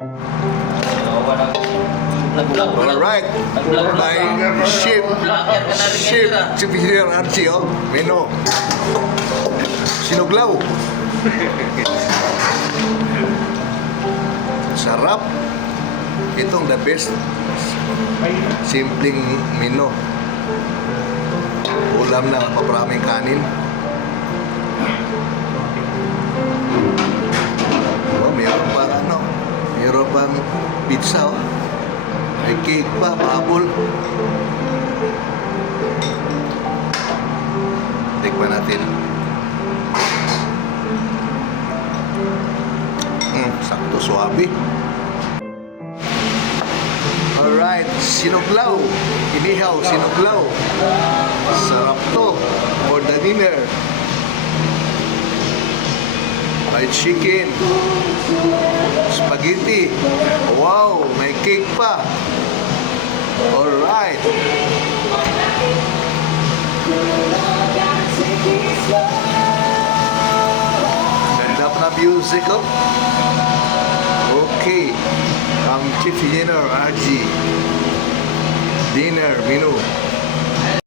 Alright, by Chef Engineer Archie, oh, menu. Sinuglaw. Sarap. Itong the best. Simpleng menu. Ulam na paparaming kanin. Oh, mayroon pang ano, mayroon pang pizza, oh. May cake pa, bubble. Tikman natin. Sakto suabe. Alright, sinuglaw. Inihaw, sinuglaw. Sarap to for the dinner. Fried chicken. Spaghetti. Wow, may cake pa. Alright. Ganda pa na music, oh. Okay. Chief Dinner RG. Dinner menu.